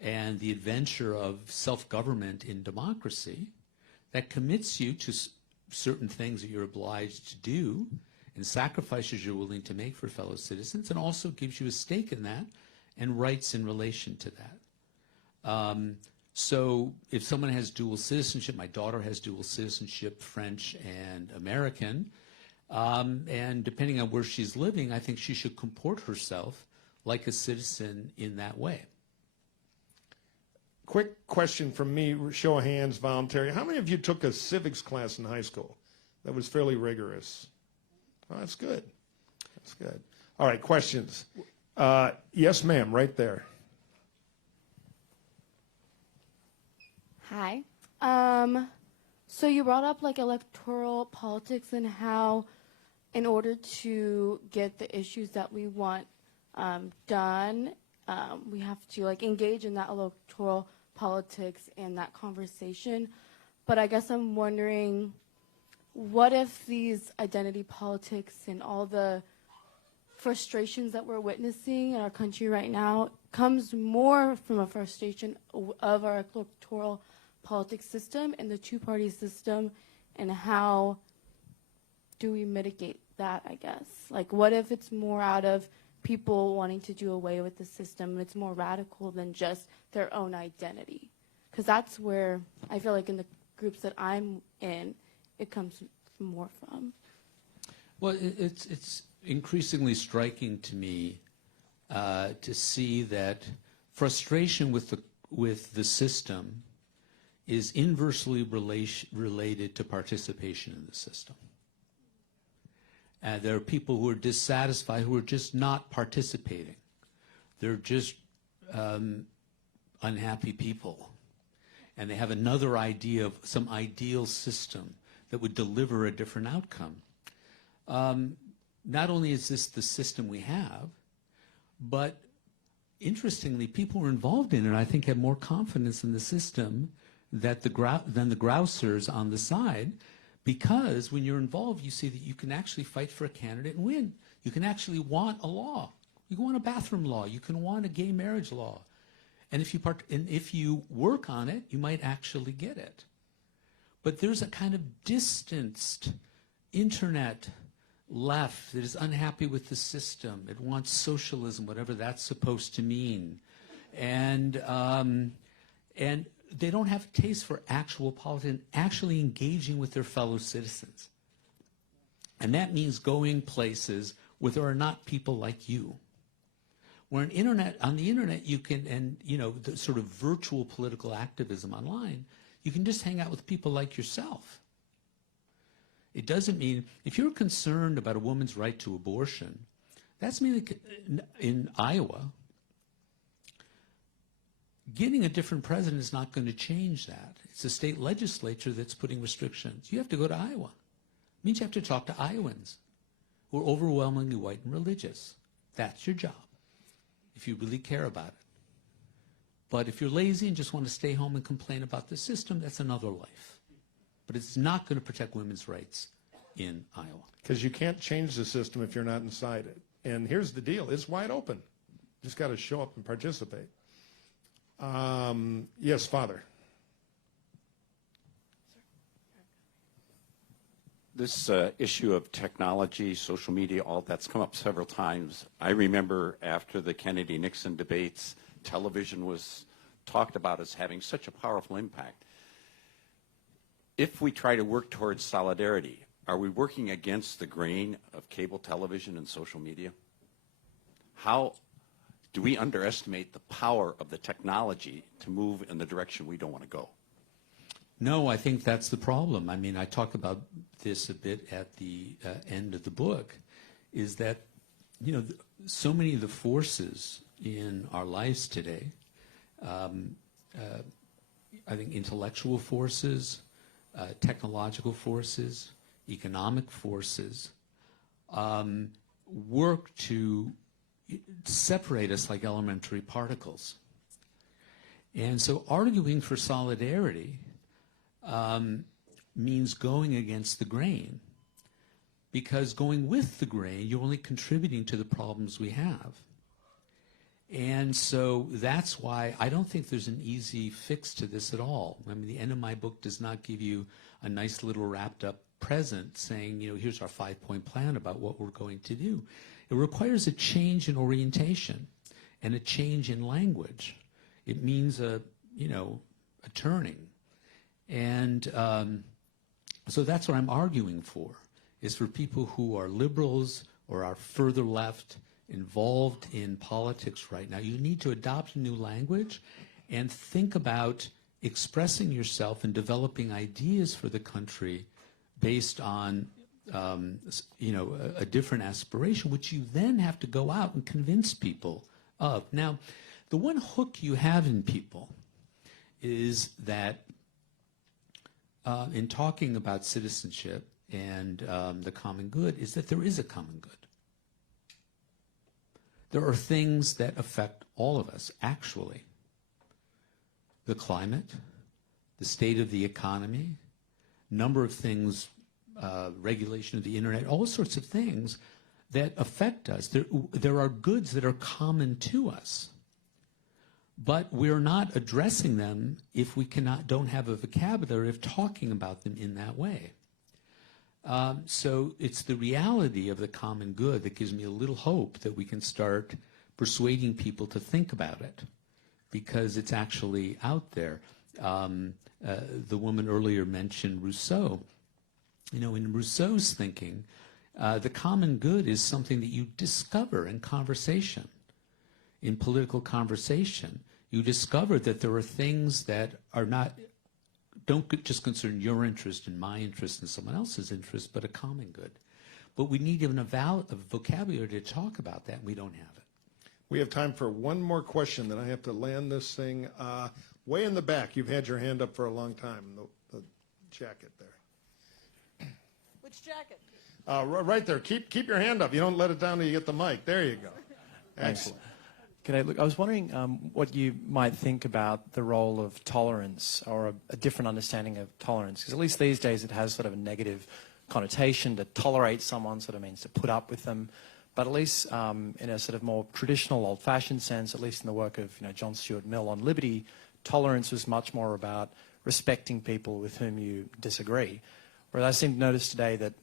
and the adventure of self-government in democracy, that commits you to certain things that you're obliged to do and sacrifices you're willing to make for fellow citizens, and also gives you a stake in that and rights in relation to that. So if someone has dual citizenship, my daughter has dual citizenship, French and American, and depending on where she's living, I think she should comport herself like a citizen in that way. Quick question from me, show of hands, voluntary. How many of you took a civics class in high school that was fairly rigorous? Well, that's good. That's good. All right, questions. Yes, ma'am, right there. Hi. So you brought up like electoral politics and how in order to get the issues that we want done, we have to like engage in that electoral politics and that conversation. But I guess I'm wondering, what if these identity politics and all the frustrations that we're witnessing in our country right now comes more from a frustration of our electoral politics system and the two-party system, and how do we mitigate that, I guess? Like, what if it's more out of people wanting to do away with the system and it's more radical than just their own identity? Because that's where I feel like in the groups that I'm in, it comes more from. Well, it's increasingly striking to me to see that frustration with the system is inversely related to participation in the system. There are people who are dissatisfied who are just not participating. They're just unhappy people. And they have another idea of some ideal system that would deliver a different outcome. Not only is this the system we have, but interestingly, people who are involved in it, I think, have more confidence in the system than the grousers on the side, because when you're involved, you see that you can actually fight for a candidate and win. You can actually want a law. You can want a bathroom law. You can want a gay marriage law. And if you work on it, you might actually get it. But there's a kind of distanced internet left that is unhappy with the system. It wants socialism, whatever that's supposed to mean. And they don't have a taste for actual politics and actually engaging with their fellow citizens. And that means going places where there are not people like you. Where on the internet you can, and the sort of virtual political activism online, you can just hang out with people like yourself. It doesn't mean, if you're concerned about a woman's right to abortion, that's mean in Iowa, getting a different president is not going to change that. It's the state legislature that's putting restrictions. You have to go to Iowa. It means you have to talk to Iowans who are overwhelmingly white and religious. That's your job, if you really care about it. But if you're lazy and just want to stay home and complain about the system, that's another life. But it's not going to protect women's rights in Iowa. Because you can't change the system if you're not inside it. And here's the deal. It's wide open. Just got to show up and participate. Yes, Father. This issue of technology, social media, all that's come up several times. I remember after the Kennedy-Nixon debates, television was talked about as having such a powerful impact. If we try to work towards solidarity, are we working against the grain of cable television and social media? How do we underestimate the power of the technology to move in the direction we don't want to go? No, I think that's the problem. I mean, I talk about this a bit at the end of the book, is that, you know, so many of the forces in our lives today, I think intellectual forces, technological forces, economic forces, work to separate us like elementary particles. And so arguing for solidarity means going against the grain, because going with the grain, you're only contributing to the problems we have. And so that's why I don't think there's an easy fix to this at all. I mean, the end of my book does not give you a nice little wrapped up present saying, you know, here's our 5-point plan about what we're going to do. It requires a change in orientation and a change in language. It means a turning. And so that's what I'm arguing for, is for people who are liberals or are further left involved in politics right now. You need to adopt a new language and think about expressing yourself and developing ideas for the country based on a different aspiration, which you then have to go out and convince people of. Now, the one hook you have in people is that in talking about citizenship and the common good, is that there is a common good. There are things that affect all of us, actually. The climate, the state of the economy, number of things, regulation of the internet, all sorts of things that affect us. There are goods that are common to us, but we're not addressing them if we don't have a vocabulary of talking about them in that way. So it's the reality of the common good that gives me a little hope that we can start persuading people to think about it, because it's actually out there. The woman earlier mentioned Rousseau. You know, in Rousseau's thinking, the common good is something that you discover in conversation, in political conversation. You discover that there are things that don't just concern your interest and my interest and someone else's interest, but a common good. But we need even a vocabulary to talk about that, and we don't have it. We have time for one more question, then I have to land this thing. Way in the back, you've had your hand up for a long time, the jacket there. Which jacket? Right there. Keep your hand up. You don't let it down till you get the mic. There you go. Excellent. G'day. Look, I was wondering what you might think about the role of tolerance, or a different understanding of tolerance, because at least these days it has sort of a negative connotation. To tolerate someone sort of means to put up with them, but at least in a sort of more traditional, old-fashioned sense, at least in the work of John Stuart Mill on liberty, tolerance was much more about respecting people with whom you disagree. Whereas I seem to notice today that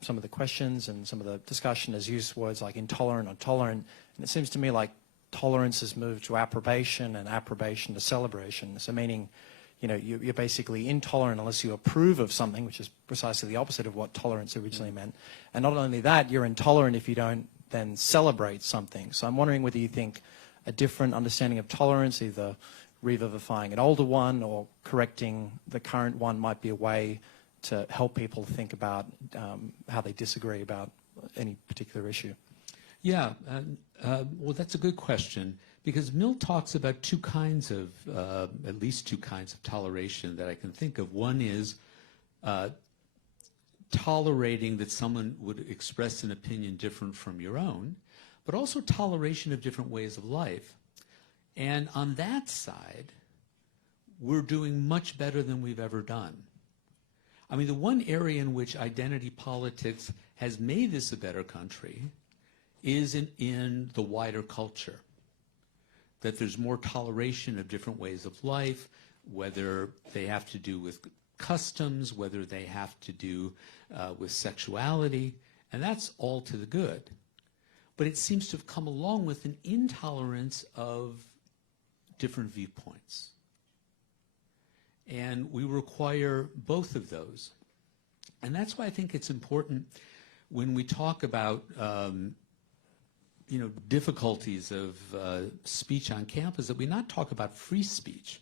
some of the questions and some of the discussion has used words like intolerant or tolerant, and it seems to me like tolerance has moved to approbation, and approbation to celebration. So meaning, you're basically intolerant unless you approve of something, which is precisely the opposite of what tolerance originally meant. And not only that, you're intolerant if you don't then celebrate something. So I'm wondering whether you think a different understanding of tolerance, either revivifying an older one or correcting the current one, might be a way to help people think about how they disagree about any particular issue? Yeah, well, that's a good question, because Mill talks about two kinds of, at least two kinds of toleration that I can think of. One is tolerating that someone would express an opinion different from your own, but also toleration of different ways of life. And on that side, we're doing much better than we've ever done. I mean, the one area in which identity politics has made this a better country is in the wider culture, that there's more toleration of different ways of life, whether they have to do with customs, whether they have to do with sexuality, and that's all to the good. But it seems to have come along with an intolerance of different viewpoints. And we require both of those. And that's why I think it's important when we talk about difficulties of speech on campus, that we not talk about free speech.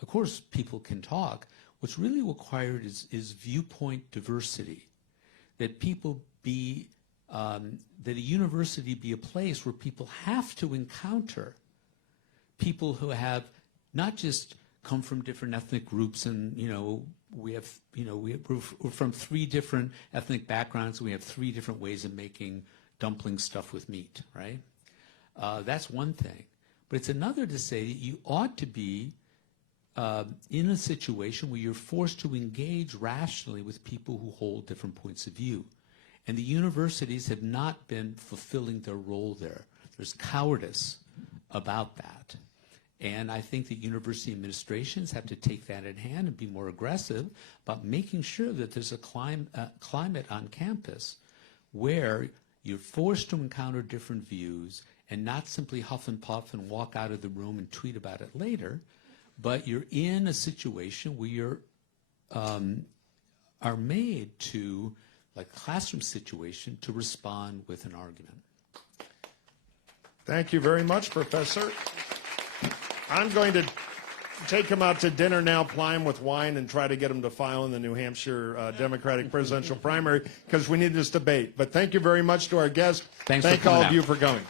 Of course, people can talk. What's really required is viewpoint diversity, that people be, that a university be a place where people have to encounter people who have not just come from different ethnic groups, and we're from 3 different ethnic backgrounds, and we have 3 different ways of making dumpling stuffed with meat, right? That's one thing. But it's another to say that you ought to be in a situation where you're forced to engage rationally with people who hold different points of view. And the universities have not been fulfilling their role there. There's cowardice about that. And I think that university administrations have to take that in hand and be more aggressive about making sure that there's a climate on campus where you're forced to encounter different views and not simply huff and puff and walk out of the room and tweet about it later, but you're in a situation where you're are made to, like a classroom situation, to respond with an argument. Thank you very much, Professor. I'm going to take him out to dinner now, ply him with wine, and try to get him to file in the New Hampshire Democratic presidential primary, because we need this debate. But thank you very much to our guests. Thank all of you for coming.